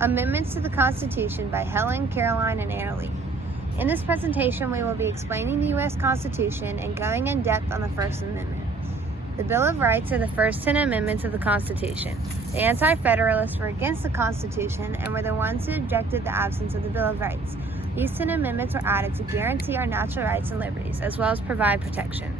Amendments to the Constitution by Helen, Caroline, and Annaleigh. In this presentation, we will be explaining the U.S. Constitution and going in depth on the First Amendment. The Bill of Rights are the first 10 amendments of the Constitution. The Anti-Federalists were against the Constitution and were the ones who objected the absence of the Bill of Rights. These 10 amendments were added to guarantee our natural rights and liberties, as well as provide protection.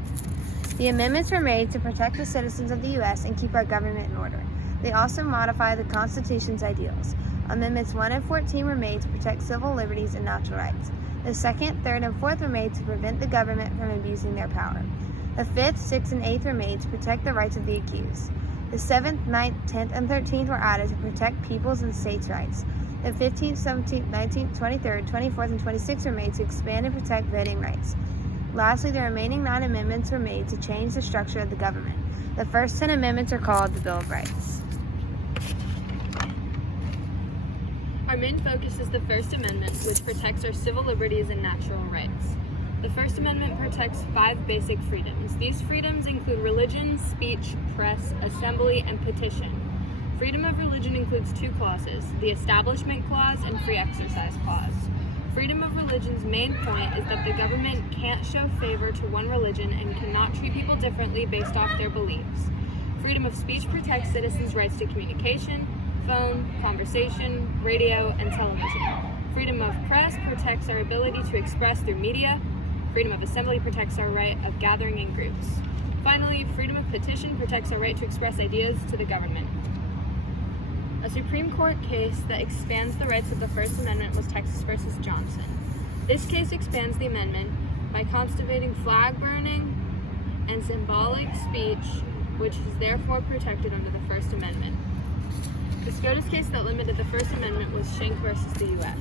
The amendments were made to protect the citizens of the U.S. and keep our government in order. They also modify the Constitution's ideals. Amendments 1 and 14 were made to protect civil liberties and natural rights. The 2nd, 3rd, and 4th were made to prevent the government from abusing their power. The 5th, 6th, and 8th were made to protect the rights of the accused. The 7th, 9th, 10th, and 13th were added to protect people's and states' rights. The 15th, 17th, 19th, 23rd, 24th, and 26th were made to expand and protect voting rights. Lastly, the remaining 9 amendments were made to change the structure of the government. The first 10 amendments are called the Bill of Rights. Our main focus is the First Amendment, which protects our civil liberties and natural rights. The First Amendment protects 5 basic freedoms. These freedoms include religion, speech, press, assembly, and petition. Freedom of religion includes 2 clauses, the Establishment Clause and Free Exercise Clause. Freedom of religion's main point is that the government can't show favor to one religion and cannot treat people differently based off their beliefs. Freedom of speech protects citizens' rights to communication, phone, conversation, radio, and television. Freedom of press protects our ability to express through media. Freedom of assembly protects our right of gathering in groups. Finally, freedom of petition protects our right to express ideas to the government. A Supreme Court case that expands the rights of the First Amendment was Texas v. Johnson. This case expands the amendment by constipating flag burning and symbolic speech, which is therefore protected under the First Amendment. The SCOTUS case that limited the First Amendment was Schenck v. the U.S.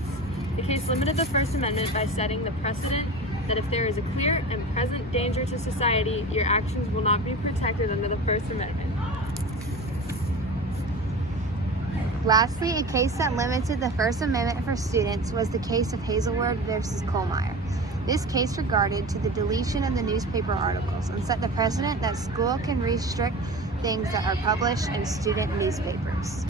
The case limited the First Amendment by setting the precedent that if there is a clear and present danger to society, your actions will not be protected under the First Amendment. Lastly, a case that limited the First Amendment for students was the case of Hazelwood v. Kohlmeyer. This case regarded to the deletion of the newspaper articles and set the precedent that school can restrict things that are published in student newspapers.